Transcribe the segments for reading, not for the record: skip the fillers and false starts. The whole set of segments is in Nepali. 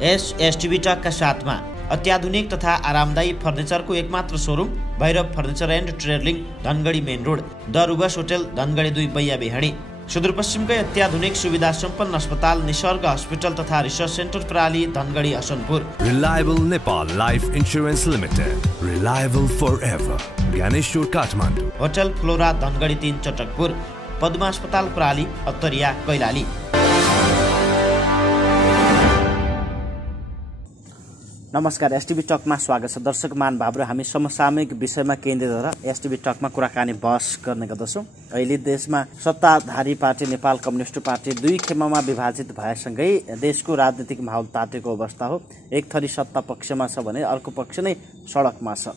यस एसटिभी टकका साथमा अत्याधुनिक तथा आरामदायी फर्निचरको एकमात्र showroom Bhairav furniture and tradelink Dhangadhi main road the रुबस होटल धनगढी 2 बैया बेहाडी। सुदूरपश्चिमकै अत्याधुनिक सुविधा सम्पन्न अस्पताल निसर्ग हस्पिटल तथा रिसर्च सेन्टर प्राली Dhangadhi Asanpur. Reliable Nepal Life Insurance Limited, reliable forever. Gyaneshwar Kathmandu. Hotel Flora Dhangadhi 3 Chatakpur. Padma अस्पताल प्राली अत्तरिया कैलाली। नमस्कार, एसटिभी टकमा स्वागत छ। दर्शक महानुभावहरू, हामी समसामयिक विषयमा केन्द्रित भएर एसटिभी टकमा कुराकानी बहस गर्ने गर्दछौँ। अहिले देशमा सत्ताधारी पार्टी नेपाल कम्युनिस्ट पार्टी दुई खेमामा विभाजित भएसँगै देशको राजनीतिक माहौल तातेको अवस्था हो। एक थरी सत्ता पक्षमा छ भने अर्को पक्ष नै सडकमा छ।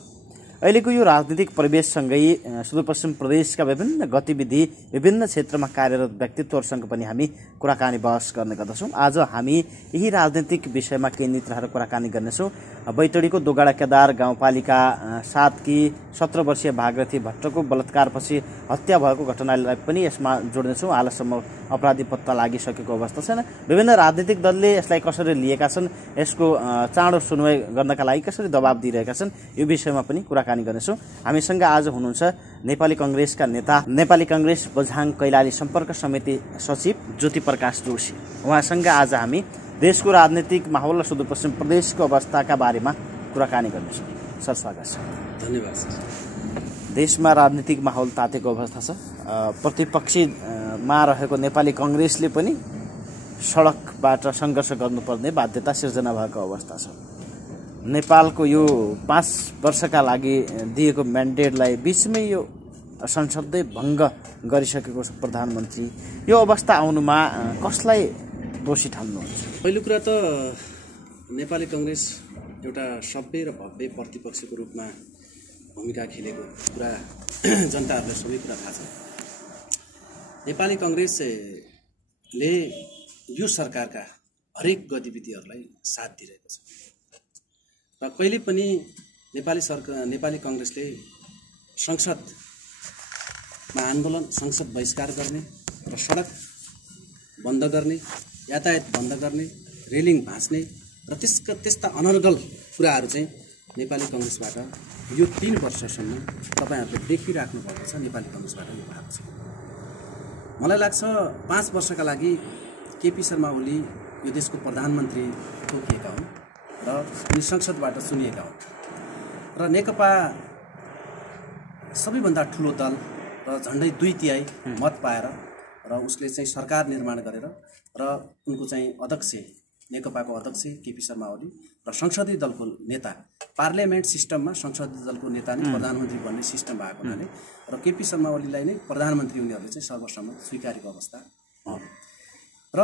अहिलेको यो राजनीतिक परिवेशसँगै सुदूरपश्चिम प्रदेशका विभिन्न गतिविधि, विभिन्न क्षेत्रमा कार्यरत व्यक्तित्वहरूसँग पनि हामी कुराकानी बहस गर्ने गर्दछौँ। आज हामी यही राजनीतिक विषयमा केन्द्रित रहेर कुराकानी गर्नेछौँ। बैतडीको दोगाडा केदार गाउँपालिका 7 की 17 वर्षीय भागरथी भट्टको बलात्कारपछि हत्या भएको घटनालाई पनि यसमा जोड्नेछौँ। हालसम्म अपराधी पत्ता लागिसकेको अवस्था छैन। विभिन्न राजनीतिक दलले यसलाई कसरी लिएका छन्, यसको चाँडो सुनवाई गर्नका लागि कसरी दबाब दिइरहेका छन्, यो विषयमा पनि कुराकानी गर्नेछौँ। हामीसँग आज हुनुहुन्छ नेपाली कङ्ग्रेसका नेता, नेपाली कङ्ग्रेस बझाङ कैलाली सम्पर्क समिति सचिव ज्योति प्रकाश जोशी। उहाँसँग आज हामी देशको राजनीतिक माहौल र सुदूरपश्चिम प्रदेशको अवस्थाका बारेमा कुराकानी गर्नेछौँ। सर, स्वागत छ। धन्यवाद सर। देशमा राजनीतिक माहौल तातेको अवस्था छ। प्रतिपक्षीमा रहेको नेपाली कङ्ग्रेसले पनि सडकबाट सङ्घर्ष गर्नुपर्ने बाध्यता सिर्जना भएको अवस्था छ। नेपालको यो 5 वर्षका लागि दिएको म्यान्डेटलाई बिचमै यो संसदले भङ्ग गरिसकेको छ प्रधानमन्त्री। यो अवस्था आउनुमा कसलाई दोषी ठान्नुहुन्छ? पहिलो कुरा त नेपाली कङ्ग्रेस एउटा सभ्य र भव्य प्रतिपक्षको रूपमा भूमिका खेलेको कुरा जनताहरूलाई सबै कुरा थाहा छ। नेपाली कङ्ग्रेसले यो सरकारका हरेक गतिविधिहरूलाई साथ दिइरहेको छ र कहिले पनि नेपाली कङ्ग्रेसले संसदमा आन्दोलन, संसद बहिष्कार गर्ने र सडक बन्द गर्ने, यातायात बन्द गर्ने, रेलिङ भाँच्ने र त्यस्ता अनर्गल कुराहरू चाहिँ नेपाली कङ्ग्रेसबाट यो 3 वर्षसम्म तपाईँहरूले देखिराख्नु भएको छ। नेपाली कङ्ग्रेसबाट यो भएको छ। मलाई लाग्छ 5 वर्षका लागि केपी शर्मा ओली यो देशको प्रधानमन्त्री तोकिएका हुन् र उनी संसदबाट चुनिएका हुन् र नेकपा सबैभन्दा ठुलो दल र झन्डै 2/3 मत पाएर र उसले चाहिँ सरकार निर्माण गरेर र उनको चाहिँ अध्यक्ष, नेकपाको अध्यक्ष केपी शर्मा ओली र संसदीय दलको नेता, पार्लियामेन्ट सिस्टममा संसदीय दलको नेता नै प्रधानमन्त्री बन्ने सिस्टम भएको हुनाले र केपी शर्मा ओलीलाई नै प्रधानमन्त्री उनीहरूले चाहिँ सर्वसम्मत स्वीकारेको अवस्था हो र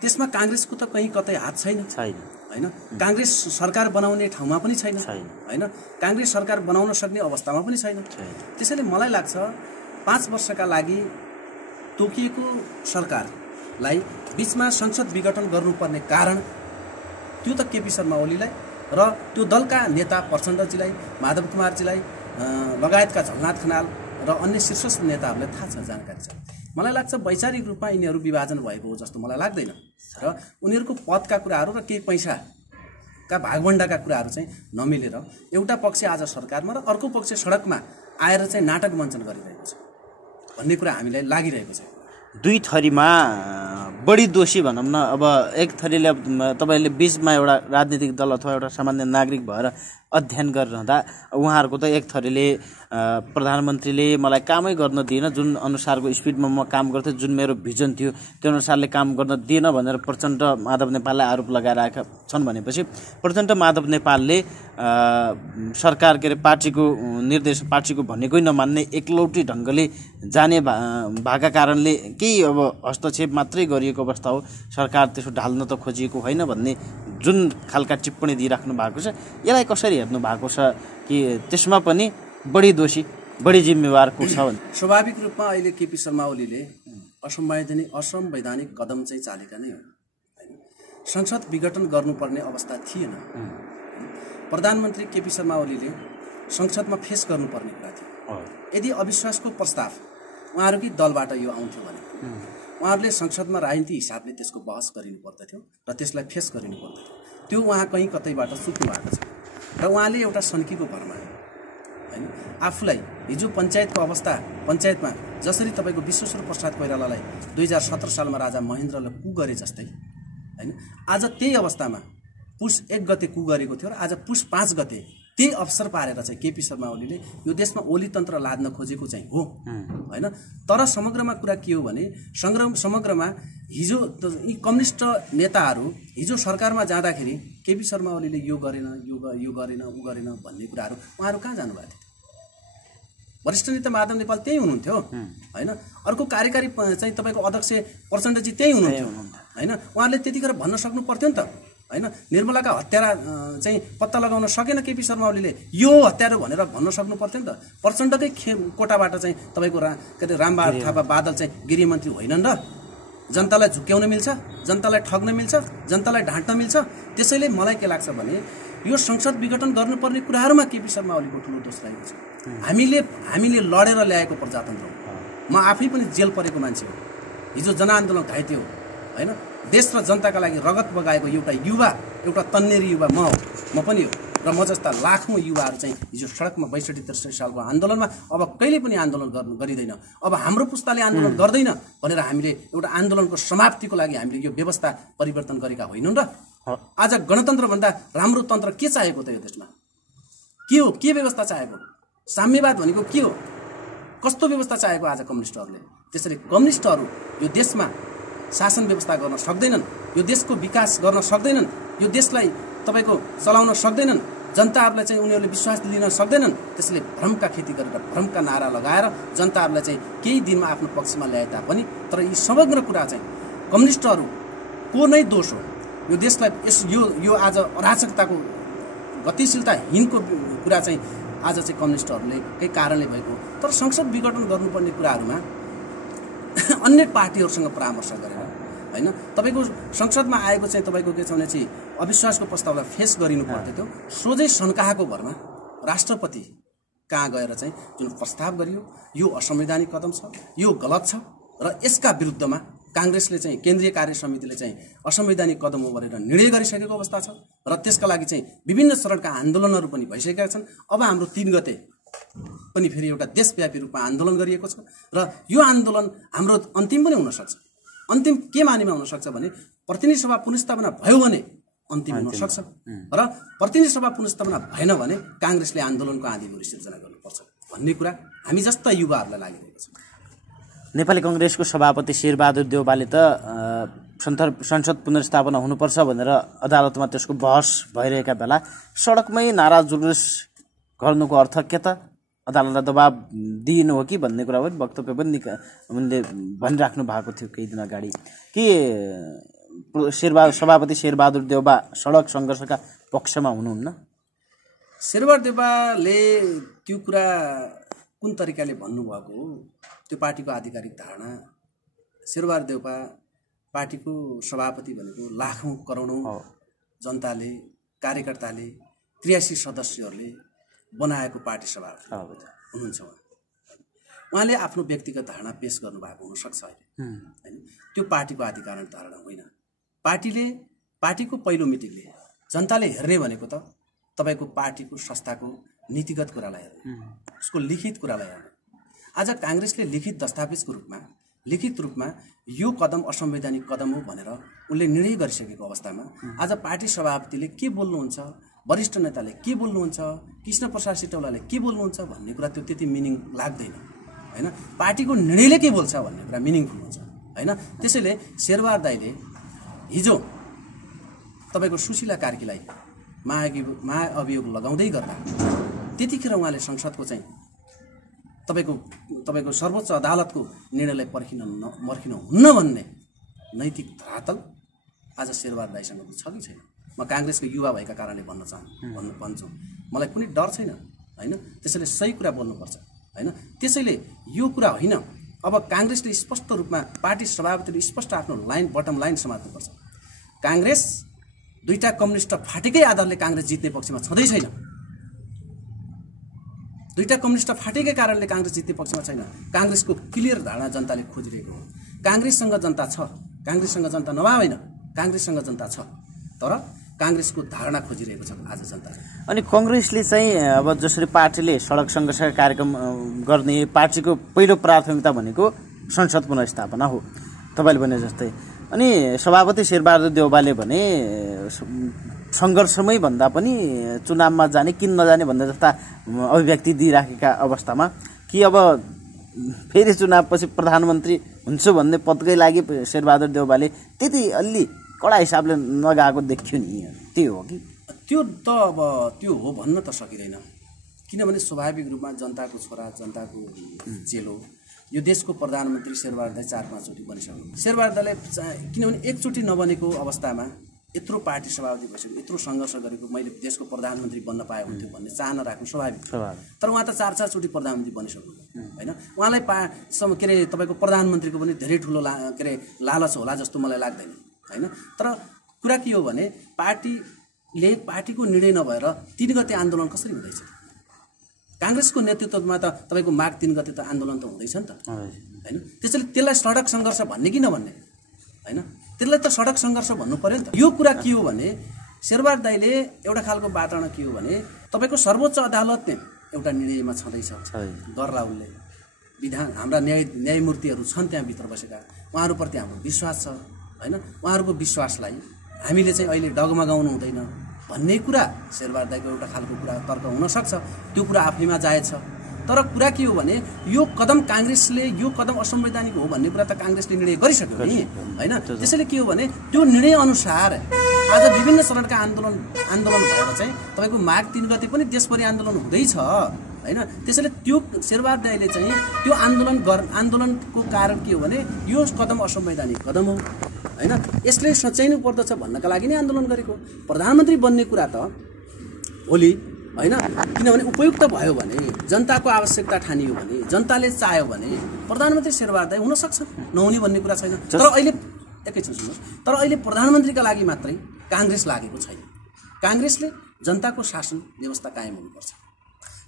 त्यसमा काङ्ग्रेसको त कहीँ कतै हात छैन हैन। काङ्ग्रेस सरकार बनाउने ठाउँमा पनि छैन हैन। काङ्ग्रेस सरकार बनाउन सक्ने अवस्थामा पनि छैन। त्यसैले मलाई लाग्छ 5 वर्षका लागि तोकिएको सरकारलाई बीचमा संसद विघटन गर्नुपर्ने कारण त्यो त केपी शर्मा ओलीलाई र त्यो दलका नेता प्रचण्डजीलाई, माधव कुमारजीलाई लगायतका झलनाथ खनाल र अन्य शीर्ष नेताहरूलाई थाहा छ, जानकारी छ। मलाई लाग्छ वैचारिक रूपमा यिनीहरू विभाजन भएको हो जस्तो मलाई लाग्दैन र उनीहरूको पदका कुराहरू र केही पैसाका भागभण्डाका कुराहरू चाहिँ नमिलेर एउटा पक्ष आज सरकारमा र अर्को पक्ष सडकमा आएर चाहिँ नाटक मञ्चन गरिरहेको छ भन्ने कुरा हामीलाई लागिरहेको छ। दुई थरीमा बढी दोषी भनौँ न। अब एक थरीले तपाईँले बिचमा एउटा राजनीतिक दल अथवा एउटा सामान्य नागरिक भएर अध्ययन गरिरहँदा उहाँहरूको त एक थरीले प्रधानमन्त्रीले मलाई कामै गर्न दिएन, जुन अनुसारको स्पिडमा म काम गर्थेँ, जुन मेरो भिजन थियो त्यो अनुसारले काम गर्न दिएन भनेर प्रचण्ड माधव नेपाललाई आरोप लगाइरहेका छन् भनेपछि प्रचण्ड माधव नेपालले सरकार के अरे पार्टीको निर्देश, पार्टीको भनेकै नमान्ने एकलौटी ढङ्गले जाने भएका कारणले केही अब हस्तक्षेप मात्रै गरिएको अवस्था हो, सरकार त्यसो ढाल्न त खोजिएको होइन भन्ने जुन खालका टिप्पणी दिइराख्नु भएको छ, यसलाई कसरी हेर्नु भएको छ कि त्यसमा पनि बढी दोषी, बढी जिम्मेवार को छ? स्वाभाविक रूपमा अहिले केपी शर्मा ओलीले असंवैधानिक कदम चाहिँ चालेका नै हो। संसद विघटन गर्नुपर्ने अवस्था थिएन। प्रधानमन्त्री केपी शर्मा ओलीले संसदमा फेस गर्नुपर्ने कुरा थियो। यदि अविश्वासको प्रस्ताव उहाँहरूकै दलबाट यो आउँथ्यो भने उहाँहरूले संसदमा राजनीति हिसाबले त्यसको बहस गरिनु पर्दथ्यो र त्यसलाई फेस गरिनु पर्दथ्यो। त्यो उहाँ कहीँ कतैबाट सुत्नु भएको छ र उहाँले एउटा सन्कीको भरमा हैन आफूलाई हिजो पञ्चायतको अवस्था पञ्चायतमा जसरी तपाईँको विश्वेश्वर प्रसाद कोइरालालाई 2017 सालमा राजा महेन्द्रले कु गरे जस्तै हैन आज त्यही अवस्थामा पुष 1 गते कु गरेको थियो र आज पुष 5 गते त्यही अवसर पारेर चाहिँ केपी शर्मा ओलीले यो देशमा ओली तन्त्र लाद्न खोजेको चाहिँ हो हैन। तर समग्रमा कुरा के हो भने समग्रमा हिजो यी कम्युनिस्ट नेताहरू हिजो सरकारमा जाँदाखेरि केपी शर्मा ओलीले यो गरेन यो गरेन उ गरेन भन्ने कुराहरू उहाँहरू कहाँ जानुभएको थियो? वरिष्ठ नेता माधव नेपाल त्यही हुनुहुन्थ्यो हैन। अर्को कार्यकारी चाहिँ तपाईँको अध्यक्ष प्रचण्डजी त्यही हुनुहुन्थ्यो हैन। उहाँहरूले त्यतिखेर भन्न सक्नु पर्थ्यो नि त हैन। निर्मलाका हत्यारा चाहिँ पत्ता लगाउन सकेन केपी शर्मा ओलीले यो हत्यारा भनेर भन्न सक्नु पर्थ्यो नि त। प्रचण्डकै कोटाबाट चाहिँ तपाईँको के अरे रामबहादुर थापा बादल चाहिँ गृहमन्त्री होइनन् र? जनतालाई झुक्क्याउन मिल्छ, जनतालाई ठग्न मिल्छ, जनतालाई ढाँट्न मिल्छ। त्यसैले मलाई के लाग्छ भने यो संसद विघटन गर्नुपर्ने कुराहरूमा केपी शर्मा ओलीको ठुलो दोष रहेको छ। हामीले लडेर ल्याएको प्रजातन्त्र हो। म आफै पनि जेल परेको मान्छे हो, हिजो जनआन्दोलन घाइते हो हैन। देश र जनताका लागि रगत बगाएको एउटा तन्नेरी युवा म पनि हो र म जस्ता लाखौँ युवाहरू चाहिँ हिजो सडकमा 62-63 सालको आन्दोलनमा अब कहिले पनि आन्दोलन गरिँदैन, अब हाम्रो पुस्ताले आन्दोलन गर्दैन भनेर हामीले एउटा आन्दोलनको समाप्तिको लागि हामीले यो व्यवस्था परिवर्तन गरेका होइनौँ र? आज गणतन्त्रभन्दा राम्रो तन्त्र के चाहेको त यो देशमा? के हो? के व्यवस्था चाहेको? साम्यवाद भनेको के हो? कस्तो व्यवस्था चाहेको आज कम्युनिस्टहरूले? त्यसैले कम्युनिस्टहरू यो देशमा शासन व्यवस्था गर्न सक्दैनन्, यो देशको विकास गर्न सक्दैनन्, यो देशलाई तपाईँको चलाउन सक्दैनन्, जनताहरूलाई चाहिँ उनीहरूले विश्वास लिन सक्दैनन्। त्यसैले भ्रमका खेती गरेर भ्रमका नारा लगाएर जनताहरूलाई चाहिँ केही दिनमा आफ्नो पक्षमा ल्याए तापनि तर यी समग्र कुरा चाहिँ कम्युनिस्टहरूको नै दोष हो। यो देशलाई यो आज अराजकताको गतिशीलताहीनको कुरा चाहिँ आज चाहिँ कम्युनिस्टहरूले केही कारणले भएको। तर संसद विघटन गर्नुपर्ने कुराहरूमा अन्य पार्टीहरूसँग परामर्श गरेर हैन तपाईँको संसदमा आएको चाहिँ तपाईँको के छ भने चाहिँ अविश्वासको प्रस्तावलाई फेस गरिनु पर्थ्यो। त्यो सोझै सन्काहको भरमा राष्ट्रपति कहाँ गएर चाहिँ जुन प्रस्ताव गरियो यो असंवैधानिक कदम छ, यो गलत छ र यसका विरुद्धमा काङ्ग्रेसले चाहिँ केन्द्रीय कार्य समितिले चाहिँ असंवैधानिक कदम हो भनेर निर्णय गरिसकेको अवस्था छ र त्यसका लागि चाहिँ विभिन्न चरणका आन्दोलनहरू पनि भइसकेका छन्। अब हाम्रो 3 गते पनि फेरि एउटा देशव्यापी रूपमा आन्दोलन गरिएको छ र यो आन्दोलन हाम्रो अन्तिम पनि हुन सक्छ। अन्तिम के मानेमा हुन सक्छ भने प्रतिनिधि सभा पुनर्स्थापना भयो भने अन्तिम हुन सक्छ र प्रतिनिधि सभा पुनर्स्थापना भएन भने काङ्ग्रेसले आन्दोलनको आँधीबेहरी सिर्जना गर्नुपर्छ भन्ने कुरा हामी जस्ता युवाहरूलाई लागिरहेको छ। नेपाली कङ्ग्रेसको सभापति शेरबहादुर देउवाले त संसद पुनर्स्थापना हुनुपर्छ भनेर अदालतमा त्यसको बहस भइरहेका बेला सडकमै नारा जुलुस गर्नुको अर्थ के त? अदालतलाई दबाब दिनु हो कि भन्ने कुरा पनि वक्तव्य पनि उनले भनिराख्नु भएको थियो केही दिन अगाडि कि सभापति शेरबहादुर देउवा सडक सङ्घर्षका पक्षमा हुनुहुन्न? शेरबहादुर देउवाले त्यो कुरा कुन तरिकाले भन्नुभएको हो त्यो पार्टीको आधिकारिक धारणा। शेरबहादुर देउवा पार्टीको सभापति भनेको लाखौँ करोडौँ जनताले कार्यकर्ताले 83 सदस्यहरूले बनाएको पार्टी सभापति हुनुहुन्छ। उहाँले आफ्नो व्यक्तिगत धारणा पेश गर्नुभएको हुनसक्छ होइन। त्यो पार्टीको आधिकारिक धारणा होइन। पार्टीको पहिलो मिटिङले जनताले हेर्ने भनेको त तपाईँको पार्टीको संस्थाको नीतिगत कुरालाई हेर्ने, उसको लिखित कुरालाई हेर्ने। आज काङ्ग्रेसले लिखित दस्तावेजको रूपमा लिखित रूपमा यो कदम असंवैधानिक कदम हो भनेर उनले निर्णय गरिसकेको अवस्थामा आज पार्टी सभापतिले के बोल्नुहुन्छ, वरिष्ठ नेताले के बोल्नुहुन्छ, कृष्ण प्रसाद सिटौलाले के बोल्नुहुन्छ भन्ने कुरा त्यो त्यति मिनिङ लाग्दैन हैन। पार्टीको निर्णयले के बोल्छ भन्ने कुरा मिनिङफुल हुन्छ हैन। त्यसैले शेरबहादुर दाइले हिजो तपाईँको सुशीला कार्कीलाई महाअभियोग लगाउँदै गर्दा त्यतिखेर उहाँले संसदको चाहिँ तपाईँको सर्वोच्च अदालतको निर्णयलाई मर्खिन हुन्न भन्ने नैतिक धरातल आज शेरबहादुर दाइसँग छ कि छैन? म काङ्ग्रेसको युवा भएका कारणले भन्छु मलाई कुनै डर छैन हैन। त्यसैले सही कुरा बोल्नुपर्छ हैन। त्यसैले यो कुरा होइन। अब काङ्ग्रेसले स्पष्ट रूपमा पार्टी सभापतिले स्पष्ट आफ्नो बटम लाइन समात्नुपर्छ। काङ्ग्रेस दुईटा कम्युनिस्ट फाटेकै आधारले काङ्ग्रेस जित्ने पक्षमा छँदै छैन। दुईटा कम्युनिस्ट फाटेकै कारणले काङ्ग्रेस जित्ने पक्षमा छैन। काङ्ग्रेसको क्लियर धारणा जनताले खोजिरहेको हो। काङ्ग्रेससँग जनता छ, काङ्ग्रेससँग जनता नभए होइन, काङ्ग्रेससँग जनता छ। तर काङ्ग्रेसको धारणा खोजिरहेको छ आज जनता। अनि कङ्ग्रेसले चाहिँ अब जसरी पार्टीले सडक सङ्घर्षका कार्यक्रम गर्ने पार्टीको पहिलो प्राथमिकता भनेको संसद पुनर्स्थापना हो तपाईँले भने जस्तै। अनि सभापति शेरबहादुर देउवाले भने सङ्घर्षमै भन्दा पनि चुनावमा जाने किन नजाने भन्दा जस्ता अभिव्यक्ति दिइराखेका अवस्थामा कि अब फेरि चुनावपछि प्रधानमन्त्री हुन्छु भन्ने पदकै लागि शेरबहादुर देउवाले त्यति अलि कडा हिसाबले नगएको देखियो नि, त्यो हो कि? त्यो त अब त्यो हो भन्न त सकिँदैन, किनभने स्वाभाविक रूपमा जनताको छोरा जनताको चेलो यो देशको प्रधानमन्त्री शेरबहादुर दाइ 4-5 चोटि बनिसक्नु। शेरबहादुर दाइले किनभने एकचोटि नबनेको अवस्थामा यत्रो पार्टी सभापति भइसक्यो, यत्रो सङ्घर्ष गरेको मैले देशको प्रधानमन्त्री बन्न पाए हुन्थ्यो भन्ने चाहना राख्नु स्वाभाविक। तर उहाँ त 4-4 चोटि प्रधानमन्त्री बनिसक्नु होइन। उहाँलाई के अरे तपाईँको प्रधानमन्त्रीको पनि धेरै ठुलो के अरे लालच होला जस्तो मलाई लाग्दैन होइन। तर कुरा के हो भने पार्टीको निर्णय नभएर 3 गते आन्दोलन कसरी हुँदैछ? काङ्ग्रेसको नेतृत्वमा त तपाईँको माघ 3 गते त आन्दोलन त हुँदैछ नि त होइन। त्यसैले त्यसलाई सडक सङ्घर्ष भन्ने कि नभन्ने होइन, त्यसलाई त सडक सङ्घर्ष भन्नु पर्यो नि त। यो कुरा के हो भने शेरबहादुर दाइले एउटा खालको वातावरण के हो भने तपाईँको सर्वोच्च अदालतले एउटा निर्णयमा छँदैछ गर्ला उसले विधान हाम्रा न्यायमूर्तिहरू छन् त्यहाँभित्र बसेका, उहाँहरूप्रति हाम्रो विश्वास छ होइन। उहाँहरूको विश्वासलाई हामीले चाहिँ अहिले डगमगाउनु हुँदैन भन्ने कुरा शेरबहादुर दाइको एउटा खालको कुरा तर्क हुनसक्छ, त्यो कुरा आफैमा जायज छ। तर कुरा के हो भने यो कदम काङ्ग्रेसले यो कदम असंवैधानिक हो भन्ने कुरा त काङ्ग्रेसले निर्णय गरिसक्यो नि होइन। त्यसैले के हो भने त्यो निर्णय अनुसार आज विभिन्न चरणका आन्दोलन भएर चाहिँ तपाईँको माघ 3 गते पनि देशभरि आन्दोलन हुँदैछ होइन। त्यसैले त्यो शेरबहादुर दाइले चाहिँ त्यो आन्दोलनको कारण के हो भने यो कदम असंवैधानिक कदम हो होइन, यसले सच्याइनु पर्दछ भन्नका लागि नै आन्दोलन गरेको। प्रधानमन्त्री बन्ने कुरा त भोलि होइन, किनभने उपयुक्त भयो भने जनताको आवश्यकता ठानियो भने जनताले चाह्यो भने प्रधानमन्त्री शेरबहादुर दाइ हुन सक्छ, नहुने भन्ने कुरा छैन। तर अहिले एकैछिन सुन्नुहोस्, तर अहिले प्रधानमन्त्रीका लागि मात्रै काङ्ग्रेस लागेको छैन। काङ्ग्रेसले जनताको शासन व्यवस्था कायम हुनुपर्छ।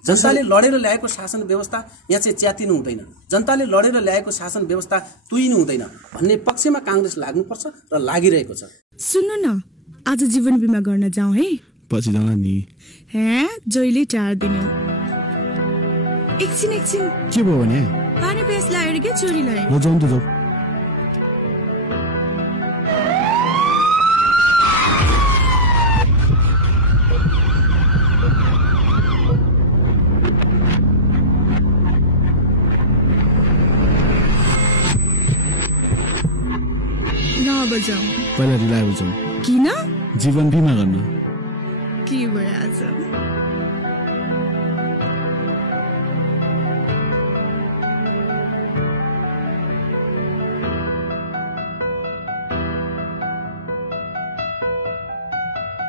जनताले लडेर ल्याएको शासन व्यवस्था यहाँ चाहिँ च्यातिनु हुँदैन, जनताले लडेर ल्याएको शासन व्यवस्था तुइनु हुँदैन भन्ने पक्षमा काङ्ग्रेस लाग्नुपर्छ र लागिरहेको छ। सुन्नु न, आज जीवन बिमा गर्न जाउँ है? पछि जाँला नि। जहिले टार दिने। एकछिन के भयो भने? पानी प्यास लाग्यो क्या छोरीलाई। जाउँ त जाउँ। बजाऊ पहिला रिलायबल जाउँ। किन? जीवन बिमा गर्न। के भयो आज?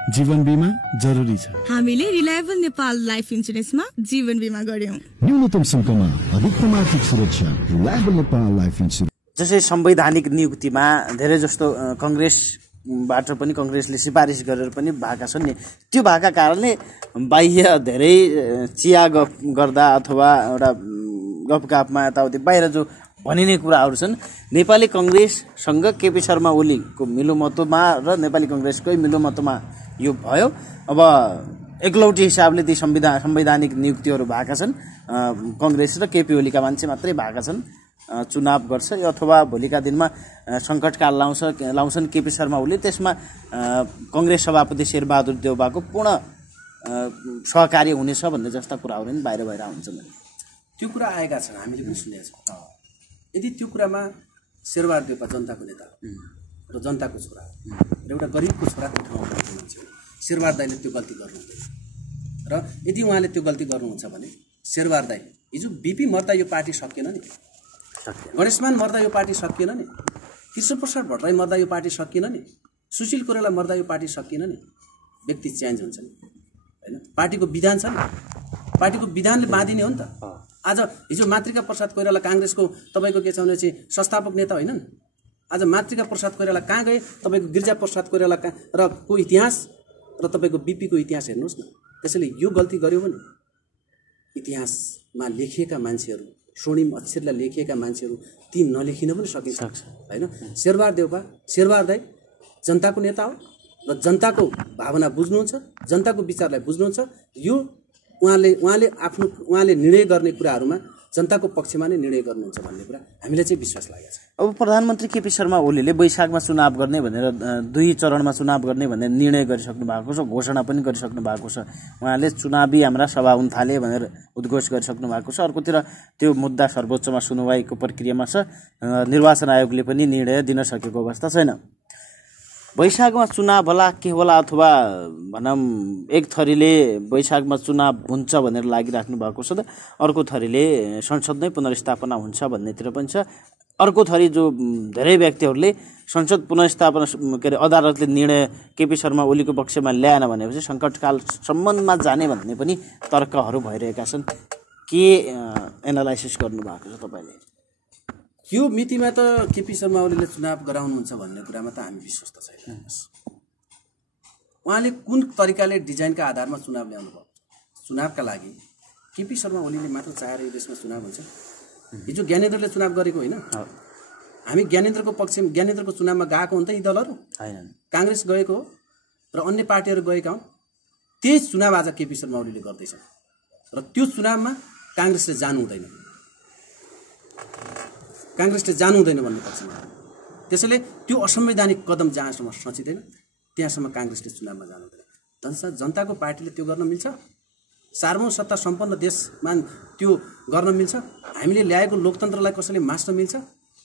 जीवन बिमा जरुरी छ। हामीले रिलायबल नेपाल लाइफ इन्सुरेन्समा जीवन बिमा गर्यौं। न्यूनतम शुल्कमा अधिकतम आर्थिक सुरक्षा। Reliable Nepal life insurance. जसै संवैधानिक नियुक्तिमा धेरै जस्तो काङ्ग्रेसबाट पनि काङ्ग्रेसले सिफारिस गरेर पनि भएका छन् नि, त्यो भएका कारणले बाह्य धेरै चिया गफ गर्दा अथवा एउटा गफगाफमा यताउति बाहिर जो भनिने कुराहरू छन्, नेपाली काङ्ग्रेससँग केपी शर्मा ओलीको मिलोमतोमा र नेपाली काङ्ग्रेसकै मिलोमतोमा यो भयो। अब एकलौटी हिसाबले ती संवैधानिक नियुक्तिहरू भएका छन्, काङ्ग्रेस र केपी ओलीका मान्छे मात्रै भएका छन्। चुनाव गर्छ अथवा भोलिका दिनमा सङ्कटकाल लाउँछन् केपी शर्मा ओली, त्यसमा काङ्ग्रेस सभापति शेरबहादुर देउवाको पूर्ण सहकार्य हुनेछ भन्ने जस्ता कुराहरू पनि बाहिर हुन्छन्। त्यो कुरा आएका छन्, हामीले पनि सुनेका छौँ। यदि त्यो कुरामा शेरबहादुर देउवा जनताको नेता र जनताको छोरा र एउटा गरिबको छोराको ठाउँमा मान्छे हो, शेरबहादुर दाइले त्यो गल्ती गर्नुहुँदैन। र यदि उहाँले त्यो गल्ती गर्नुहुन्छ भने शेरबहादुर दाइ हिजो बिपी मर्दा यो पार्टी सकिएन नि, गणेशमान मर्दा यो पार्टी सकिएन नि, कृष्णप्रसाद भट्टराई मर्दा यो पार्टी सकिएन नि, सुशील कोइराला मर्दा यो पार्टी सकिएन नि। व्यक्ति चेन्ज हुन्छ नि होइन, पार्टीको विधान छ नि, पार्टीको विधानले बाँधिने हो नि त। आज हिजो मातृका प्रसाद कोइराला काङ्ग्रेसको तपाईँको के छ भने चाहिँ संस्थापक नेता होइनन्। आज मातृका प्रसाद कोइराला कहाँ गए? तपाईँको गिरिजा प्रसाद कोइराला र को इतिहास र तपाईँको बिपीको इतिहास हेर्नुहोस् न। त्यसैले यो गल्ती गर्यो भने इतिहासमा लेखिएका मान्छेहरू, स्वर्णिम अक्षरले लेखिएका मान्छेहरू ती नलेखिन पनि सकिन्छ होइन। शेरबहादुर दाइ जनताको नेता हो, र जनताको भावना बुझ्नुहुन्छ, जनताको विचारलाई बुझ्नुहुन्छ। यो उहाँले निर्णय गर्ने कुराहरूमा जनताको पक्षमा नै निर्णय गर्नुहुन्छ भन्ने कुरा हामीलाई चाहिँ विश्वास लागेको छ। अब प्रधानमन्त्री केपी शर्मा ओलीले वैशाखमा चुनाव गर्ने भनेर 2 चरणमा चुनाव गर्ने भनेर निर्णय गरिसक्नु भएको छ, घोषणा पनि गरिसक्नु भएको छ। उहाँले चुनावी हाम्रा सभा हुन थाले भनेर उद्घोष गरिसक्नु भएको छ। अर्कोतिर त्यो मुद्दा सर्वोच्चमा सुनवाईको प्रक्रियामा छ। निर्वाचन आयोगले पनि निर्णय दिन सकेको अवस्था छैन। वैशाखमा चुनाव होला के होला, अथवा भनौँ एक थरीले वैशाखमा चुनाव हुन्छ भनेर लागिराख्नु भएको छ, अर्को थरीले संसद नै पुनर्स्थापना हुन्छ भन्नेतिर पनि छ। अर्को थरी जो धेरै व्यक्तिहरूले संसद पुनर्स्थापना के अरे अदालतले निर्णय केपी शर्मा ओलीको पक्षमा ल्याएन भनेपछि सङ्कटकाल सम्बन्धमा जाने भन्ने पनि तर्कहरू भइरहेका छन्। के एनालाइसिस गर्नुभएको छ तपाईँले? यो मितिमा त केपी शर्मा ओलीले चुनाव गराउनुहुन्छ भन्ने कुरामा त हामी विश्वस्त छैन। उहाँले कुन तरिकाले डिजाइनका आधारमा चुनाव ल्याउनु भयो? चुनावका लागि केपी शर्मा ओलीले मात्र चाहेर यो देशमा चुनाव हुन्छ? हिजो ज्ञानेन्द्रले चुनाव गरेको होइन। हामी ज्ञानेन्द्रको चुनावमा गएको हो नि त यी दलहरू? काङ्ग्रेस गएको हो र अन्य पार्टीहरू गएका हुन्। त्यही चुनाव आज केपी शर्मा ओलीले गर्दैछ र त्यो चुनावमा काङ्ग्रेसले जानु हुँदैन, भन्ने पक्षमा। त्यसैले त्यो असंवैधानिक कदम जहाँसम्म सचिँदैन त्यहाँसम्म काङ्ग्रेसले चुनावमा जानु हुँदैन। जनताको पार्टीले त्यो गर्न मिल्छ? सार्वभौम सत्ता सम्पन्न देशमा त्यो गर्न मिल्छ? हामीले ल्याएको लोकतन्त्रलाई कसैले मास्न मिल्छ?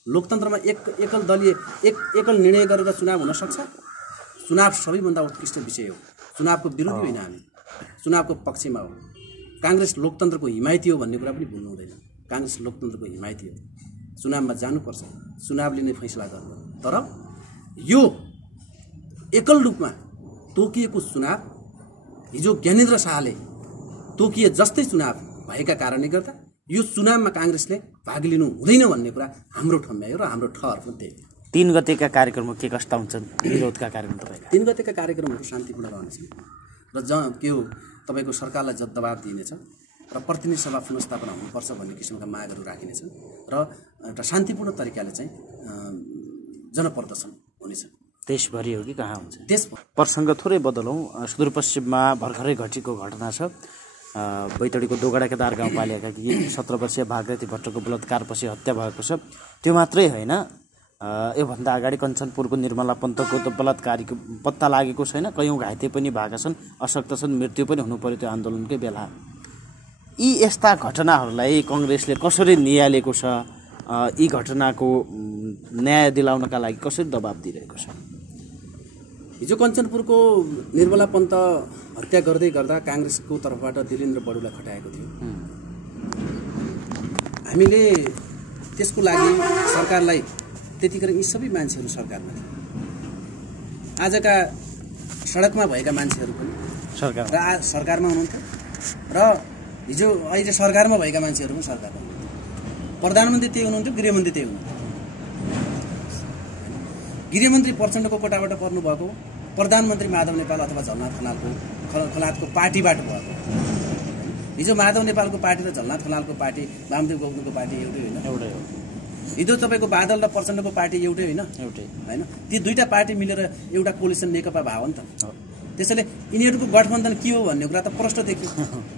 लोकतन्त्रमा एकल निर्णय गरेर चुनाव हुन सक्छ? चुनाव सबैभन्दा उत्कृष्ट विषय हो। चुनावको विरोधी होइन, हामी चुनावको पक्षमा हो। काङ्ग्रेस लोकतन्त्रको हिमायती हो भन्ने कुरा पनि भुल्नु हुँदैन। काङ्ग्रेस लोकतन्त्रको हिमायती हो। चुनावमा जानुपर्छ, चुनावले नै फैसला गर्नु। तर यो एकल रूपमा तोकिएको चुनाव, हिजो ज्ञानेन्द्र शाहले तोकिए जस्तै चुनाव भएका कारणले गर्दा यो चुनावमा काङ्ग्रेसले भाग लिनु हुँदैन भन्ने कुरा हाम्रो ठम्ब्यायो र हाम्रो ठहर पनि त्यही हो। 3 गतेका कार्यक्रममा के कस्ता हुन्छन् विरोधका कार्यक्रम? तपाईँका 3 गतेका कार्यक्रमहरू शान्तिपूर्ण रहनेछन् र के हो तपाईँको सरकारलाई दबाब दिइनेछ र प्रतिनिधि सभा पुनर्स्थापना हुनुपर्छ भन्ने किसिमका मागहरू राखिनेछन् र एउटा शान्तिपूर्ण तरिकाले चाहिँ जनप्रदर्शन हुनेछ। देशभरि हो कि कहाँ हुन्छ? प्रसङ्ग थोरै बदलौँ। सुदूरपश्चिममा भर्खरै घटेको घटना छ। बैतडीको दोगडा केदार गाउँपालिका कि 17 वर्षीय भागरथी भट्टको बलात्कारपछि हत्या भएको छ। त्यो मात्रै होइन, योभन्दा अगाडि कञ्चनपुरको निर्मला पन्तको त बलात्कारीको पत्ता लागेको छैन। कयौँ घाइते पनि भएका छन्, अशक्त छन्, मृत्यु पनि हुनु पर्यो त्यो आन्दोलनकै बेला। यी यस्ता घटनाहरूलाई कङ्ग्रेसले कसरी नियालेको छ? यी घटनाको न्याय दिलाउनका लागि कसरी दबाब दिइरहेको छ? हिजो कञ्चनपुरको निर्मला पन्त हत्या गर्दै गर्दा काङ्ग्रेसको तर्फबाट दिलेन्द्र बडुलाई खटाएको थियो। हामीले त्यसको लागि सरकारलाई त्यतिखेर यी सबै मान्छेहरू सरकारमा थिए। आजका सडकमा भएका मान्छेहरू पनि सरकारमा हुनुहुन्थ्यो र हिजो अहिले सरकारमा भएका मान्छेहरू पनि सरकारमा हुनुहुन्थ्यो। प्रधानमन्त्री त्यही हुनुहुन्थ्यो, गृहमन्त्री त्यही हुनुहुन्थ्यो। गृहमन्त्री प्रचण्डको कोटाबाट पर्नुभएको, प्रधानमन्त्री माधव नेपाल अथवा झलनाथ खनालको पार्टीबाट भएको। हिजो माधव नेपालको पार्टी र झलनाथ खनालको पार्टी, वामदेव गौतमको पार्टी एउटै होइन? एउटै हो। हिजो तपाईँको बादल र प्रचण्डको पार्टी एउटै होइन? एउटै होइन। ती दुईटा पार्टी मिलेर एउटा कोलिसन नेकपा भयो नि त। त्यसैले यिनीहरूको गठबन्धन के हो भन्ने कुरा त प्रष्ट देखियो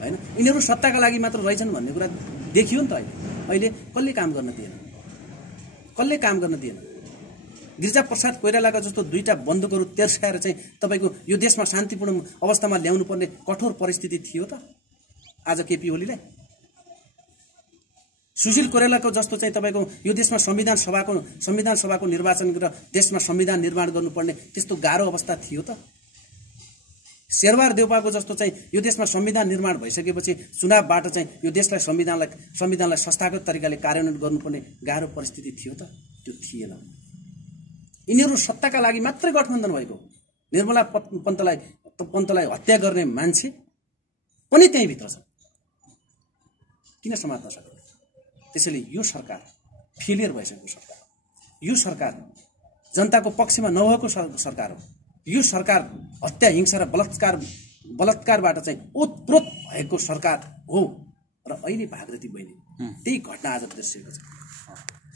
होइन। यिनीहरू सत्ताका लागि मात्र रहेछन् भन्ने कुरा देखियो नि त। अहिले कसले काम गर्न दिएन? गिरिजाप्रसाद कोइरालाका जस्तो दुईटा बन्दुकहरू तेर्साएर चाहिँ तपाईँको यो देशमा शान्तिपूर्ण अवस्थामा ल्याउनु पर्ने कठोर परिस्थिति थियो त आज केपी ओलीलाई? सुशील कोइरालाको जस्तो चाहिँ तपाईँको यो देशमा संविधान सभाको निर्वाचन गरेर देशमा संविधान निर्माण गर्नुपर्ने त्यस्तो गाह्रो अवस्था थियो त? शेरबहादुर देउपाको जस्तो चाहिँ यो देशमा संविधान निर्माण भइसकेपछि चुनावबाट चाहिँ यो देशलाई संविधानलाई संस्थागत तरिकाले कार्यान्वयन गर्नुपर्ने गाह्रो परिस्थिति थियो त? त्यो थिएन। यिनीहरू सत्ताका लागि मात्रै गठबन्धन भएको। निर्मला पन्तलाई हत्या गर्ने मान्छे पनि त्यहीँभित्र छ, किन समात्न सक्यो? त्यसैले यो सरकार फेलियर भइसकेको सरकार हो। यो सरकार जनताको पक्षमा नभएको सरकार हो। यो सरकार हत्या, हिंसा र बलात्कारबाट चाहिँ ओतप्रोत भएको सरकार हो। र अहिले भागरथी बहिनी त्यही घटना आज दर्शिएको छ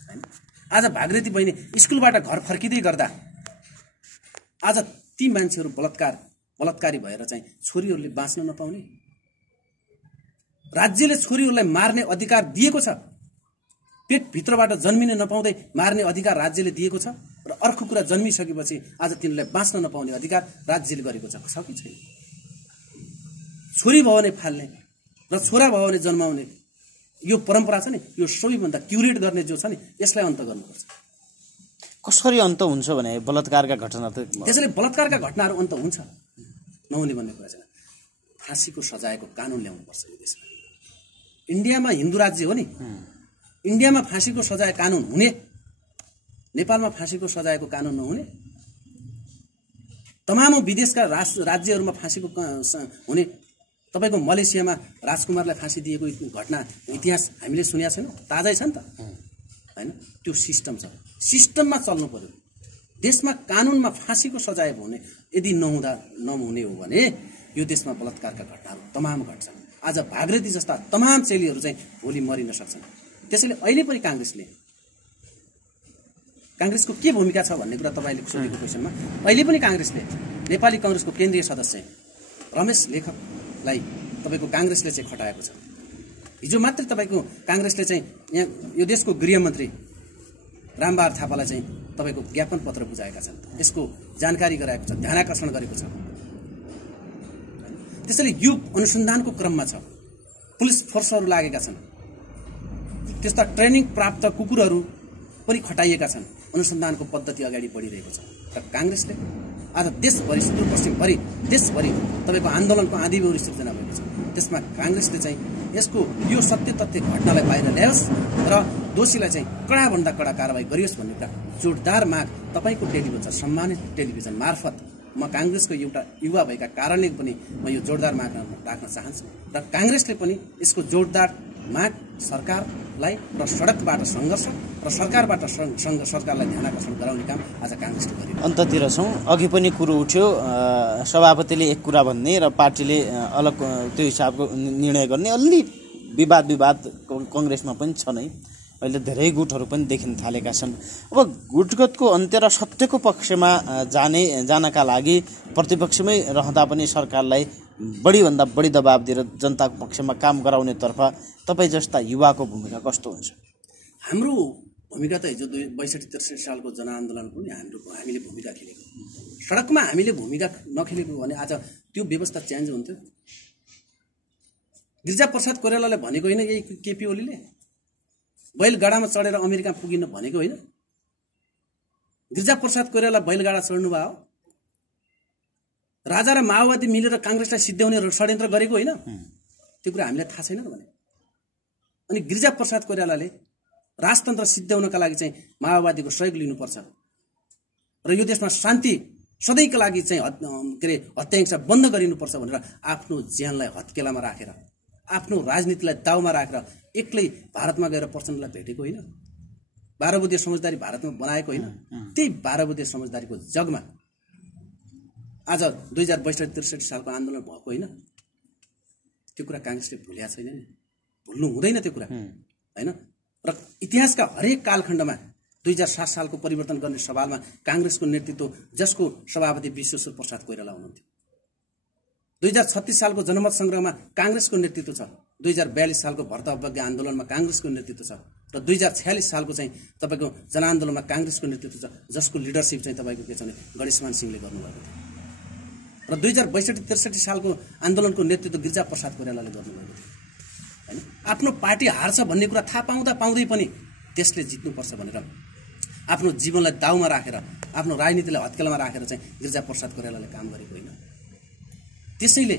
होइन। आज भागरथी बहिनी स्कुलबाट घर फर्किँदै गर्दा आज ती मान्छेहरू बलात्कारी भएर चाहिँ छोरीहरूले बाँच्न नपाउने? राज्यले छोरीहरूलाई मार्ने अधिकार दिएको छ, पेटभित्रबाट जन्मिन नपाउँदै मार्ने अधिकार राज्यले दिएको छ, र अर्को कुरा जन्मिसकेपछि आज तिनीहरूलाई बाँच्न नपाउने अधिकार राज्यले गरेको छ कि छैन? छोरी भयो भने फाल्ने र छोरा भयो भने जन्माउने यो परम्परा छ नि, यो सबैभन्दा क्युरेट गर्ने जो छ नि, यसलाई अन्त गर्नुपर्छ। कसरी अन्त हुन्छ भने बलात्कारका घटना त त्यसैले बलात्कारका घटनाहरू अन्त हुन्छ नहुने भन्ने कुरा छैन। फाँसीको सजायको कानुन ल्याउनुपर्छ यो देशमा। इन्डियामा हिन्दू राज्य हो नि, इन्डियामा फाँसीको सजाय कानुन हुने, नेपालमा फाँसीको सजायको कानुन नहुने? तमाम विदेशका राज्यहरूमा फाँसीको हुने। तपाईको मलेसियामा राजकुमारलाई फाँसी दिएको घटना इतिहास हामीले सुनेका छैनौँ? ताजै छ नि त, हैन? त्यो सिस्टम छ, सिस्टममा चल्नु पर्यो। देशमा कानुनमा फाँसीको सजाय हुने यदि नहुने हो भने यो देशमा बलात्कारका घटनाहरू तमाम घट्छन्। आज भागरेती जस्ता तमाम चेलीहरू चाहिँ भोलि मरिन सक्छन्। त्यसैले अहिले पनि काङ्ग्रेसको के भूमिका छ भन्ने कुरा तपाईँले सोधेको क्वेसनमा, अहिले पनि काङ्ग्रेसले, नेपाली काङ्ग्रेसको केन्द्रीय सदस्य रमेश लेखकलाई तपाईँको काङ्ग्रेसले चाहिँ खटाएको छ। हिजो मात्रै तपाईँको काङ्ग्रेसले चाहिँ यहाँ यो देशको गृहमन्त्री रामबहादुर थापालाई चाहिँ तपाईँको ज्ञापन पत्र बुझाएका छन्, यसको जानकारी गराएको छ, ध्यानाकर्षण गरेको छ। त्यसैले यो अनुसन्धानको क्रममा छ, पुलिस फोर्सहरू लागेका छन्, त्यस्ता ट्रेनिङ प्राप्त कुकुरहरू पनि खटाइएका छन्, अनुसन्धानको पद्धति अगाडि बढिरहेको छ। र काङ्ग्रेसले आज देशभरि, सुदूरपश्चिमभरि, देशभरि तपाईँको आन्दोलनको आँधीबेहुरी सिर्जना भएको छ। त्यसमा काङ्ग्रेसले चाहिँ यसको यो सत्य तथ्य घटनालाई बाहिर ल्याओस् र दोषीलाई चाहिँ कडाभन्दा कडा कारवाही गरियोस् भन्ने कुरा जोडदार माग तपाईँको टेलिभिजन, सम्मानित टेलिभिजन मार्फत म काङ्ग्रेसको एउटा युवा भएका कारणले पनि म यो जोडदार माग राख्न चाहन्छु। र काङ्ग्रेसले पनि यसको जोडदार माग सरकारलाई र सडकबाट सङ्घर्ष र सरकारबाट सरकारलाई ध्यानाकर्षण गराउने काम आज काङ्ग्रेसले गरिरहेको छ। अन्ततिर छौँ। अघि पनि कुरो उठ्यो, सभापतिले एक कुरा भन्ने र पार्टीले अलग त्यो हिसाबको निर्णय गर्ने, अलि विवाद कङ्ग्रेसमा पनि छ नै। अहिले धेरै गुटहरू पनि देखिन थालेका छन्। अब गुटगतको अन्त्य र सत्यको पक्षमा जानका लागि प्रतिपक्षमै रहँदा पनि सरकारलाई बढीभन्दा बढी दबाब दिएर जनताको पक्षमा काम गराउनेतर्फ तपाईँ जस्ता युवाको भूमिका कस्तो हुन्छ? हाम्रो भूमिका त हिजो 62-63 सालको जनआन्दोलन पनि हामीले भूमिका खेलेको। सडकमा हामीले भूमिका नखेलेको भने आज त्यो व्यवस्था चेन्ज हुन्थ्यो? गिरिजाप्रसाद कोइरालाले भनेको होइन यही केपी ओलीले? बैलगाडामा चढेर अमेरिका पुगिन भनेको होइन? गिरिजाप्रसाद कोइराला बैलगाडा चढ्नु भयो? राजा र माओवादी मिलेर काङ्ग्रेसलाई सिद्ध्याउने षड्यन्त्र गरेको होइन? त्यो कुरा हामीलाई थाहा छैन भने? अनि गिरिजाप्रसाद कोइरालाले राजतन्त्र सिद्ध्याउनका लागि चाहिँ माओवादीको सहयोग लिनुपर्छ र यो देशमा शान्ति सधैँका लागि चाहिँ हत्याहिंसा बन्द गरिनुपर्छ भनेर आफ्नो ज्यानलाई हत्केलामा राखेर, आफ्नो राजनीतिलाई दाउमा राखेर एक्लै भारतमा गएर प्रचण्डलाई भेटेको होइन? 12 बुँदे समझदारी भारतमा बनाएको होइन? त्यही 12 बुँदे समझदारीको जगमा आज 2062-63 सालको आन्दोलन भएको होइन? त्यो कुरा काङ्ग्रेसले भुलेको छैन नि, भुल्नु हुँदैन त्यो कुरा, होइन? र इतिहासका हरेक कालखण्डमा 2007 सालको परिवर्तन गर्ने सवालमा काङ्ग्रेसको नेतृत्व, जसको सभापति विश्वेश्वर प्रसाद कोइराला हुनुहुन्थ्यो। 2036 सालको जनमत सङ्ग्रहमा काङ्ग्रेसको नेतृत्व छ। 2042 सालको भर्त अवज्ञा आन्दोलनमा काङ्ग्रेसको नेतृत्व छ र 2046 सालको चाहिँ तपाईँको जनआन्दोलनमा काङ्ग्रेसको नेतृत्व छ, जसको लिडरसिप चाहिँ तपाईँको के छ भने गणेशमान सिंहले गर्नुभएको थियो। र 2062-63 सालको आन्दोलनको नेतृत्व गिरिजाप्रसाद कोइरालाले गर्नुभएको थियो, होइन? आफ्नो पार्टी हार्छ भन्ने कुरा थाहा पाउँदै पनि देशले जित्नुपर्छ भनेर आफ्नो जीवनलाई दाउमा राखेर, आफ्नो राजनीतिलाई हत्केलामा राखेर चाहिँ गिरिजाप्रसाद कोइरालाले काम गरेको होइन। त्यसैले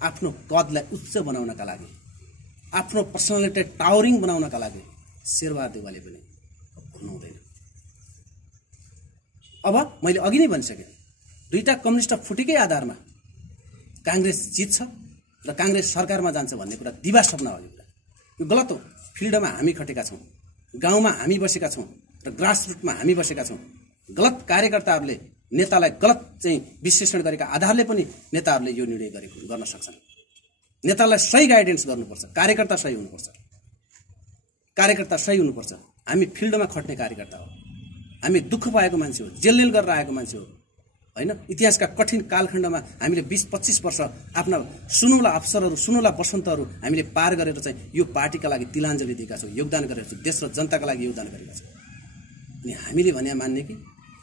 आफ्नो कदलाई उच्च बनाउनका लागि, आफ्नो पर्सनालिटी टावरिङ बनाउनका लागि शेरबहादुर देउवाले पनि भुल्नु हुँदैन। अब मैले अघि नै भनिसकेँ, दुईटा कम्युनिस्ट फुटेकै आधारमा काङ्ग्रेस जित्छ र काङ्ग्रेस सरकारमा जान्छ भन्ने कुरा दिवा सपना हो। यो गलत हो। फिल्डमा हामी खटेका छौँ, गाउँमा हामी बसेका छौँ र ग्रासरुटमा हामी बसेका छौँ। गलत कार्यकर्ताहरूले नेतालाई गलत चाहिँ विश्लेषण गरेका आधारले पनि नेताहरूले यो निर्णय गर्न सक्छन्। नेतालाई सही गाइडेन्स गर्नुपर्छ, कार्यकर्ता सही हुनुपर्छ। हामी फिल्डमा खट्ने कार्यकर्ता हो, हामी दुःख पाएको मान्छे हो, जेलनेल गरेर आएको मान्छे हो, हैन। इतिहासका कठिन कालखण्डमा हामीले 20-25 वर्ष आफ्ना सुनौला अवसरहरू सुनौला वसन्तहरू हामीले पार गरेर चाहिँ यो पार्टीका लागि तिलाञ्जली दिएका छौँ, योगदान गरेका छौँ, देश र जनताका लागि योगदान गरेका छौँ। अनि हामीले भने मान्ने कि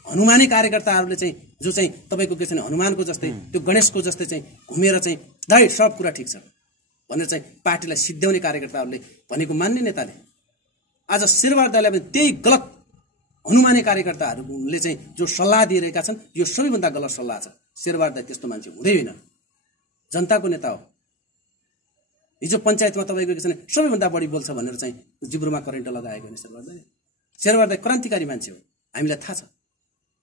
हनुमानी कार्यकर्ताहरूले चाहिँ जो चाहिँ तपाईँको के छ भने हनुमानको जस्तै त्यो गणेशको जस्तै चाहिँ घुमेर चाहिँ दाइ सब कुरा ठिक छ भनेर चाहिँ पार्टीलाई सिद्ध्याउने कार्यकर्ताहरूले भनेको मान्ने नेताले आज शेरबहादुर दाइलाई पनि त्यही गलत हनुमानी कार्यकर्ताहरूले चाहिँ जो सल्लाह दिइरहेका छन् यो सबैभन्दा गलत सल्लाह छ। शेरबहादुर दाइ त्यस्तो मान्छे हुँदै होइन, जनताको नेता हो। हिजो पञ्चायतमा तपाईँको के छ भने सबैभन्दा बढी बोल्छ भनेर चाहिँ जिब्रोमा करेन्ट लगाएको होइन शेरबहादुर दाइ क्रान्तिकारी मान्छे हो, हामीलाई थाहा छ।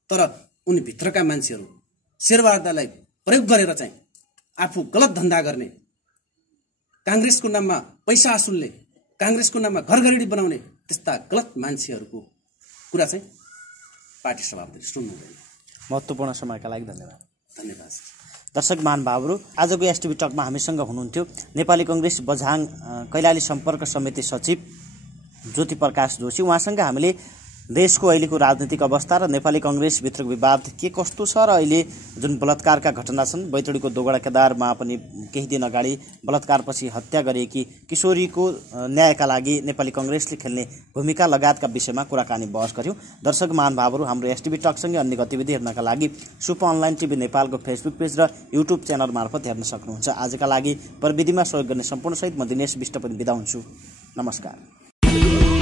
तर उनी भित्रका मान्छेहरू शेरबहादुर दाइलाई प्रयोग गरेर चाहिँ आफू गलत धन्दा गर्ने, काङ्ग्रेसको नाममा पैसा असुल्ने, काङ्ग्रेसको नाममा घरघरेडी बनाउने त्यस्ता गलत मान्छेहरूको कुरा चाहिँ पार्टी सभापतिले सुन्नु हुँदैन। महत्त्वपूर्ण समयका लागि धन्यवाद। धन्यवाद। दर्शक महानुभावहरू, आजको एसटिभी टकमा हामीसँग हुनुहुन्थ्यो नेपाली कङ्ग्रेस बझाङ कैलाली सम्पर्क समिति सचिव ज्योति प्रकाश जोशी। उहाँसँग हामीले देशको अहिलेको राजनीतिक अवस्था र नेपाली कङ्ग्रेसभित्रको विवाद के कस्तो छ र अहिले जुन बलात्कारका घटना छन्, बैतडीको दोगडा केदारमा पनि केही दिन अगाडि बलात्कारपछि हत्या गरिएकी किशोरीको न्यायका लागि नेपाली कङ्ग्रेसले खेल्ने भूमिका लगायतका विषयमा कुराकानी बहस गर्यौँ। दर्शक महानुभावहरू, हाम्रो एसटिभी टकसँगै अन्य गतिविधि हेर्नका लागि सुपर अनलाइन टिभी नेपालको फेसबुक पेज र युट्युब च्यानल मार्फत हेर्न सक्नुहुन्छ। आजका लागि प्रविधिमा सहयोग गर्ने सम्पूर्ण सहित म दिनेश विष्ट पनि बिदा हुन्छु। नमस्कार।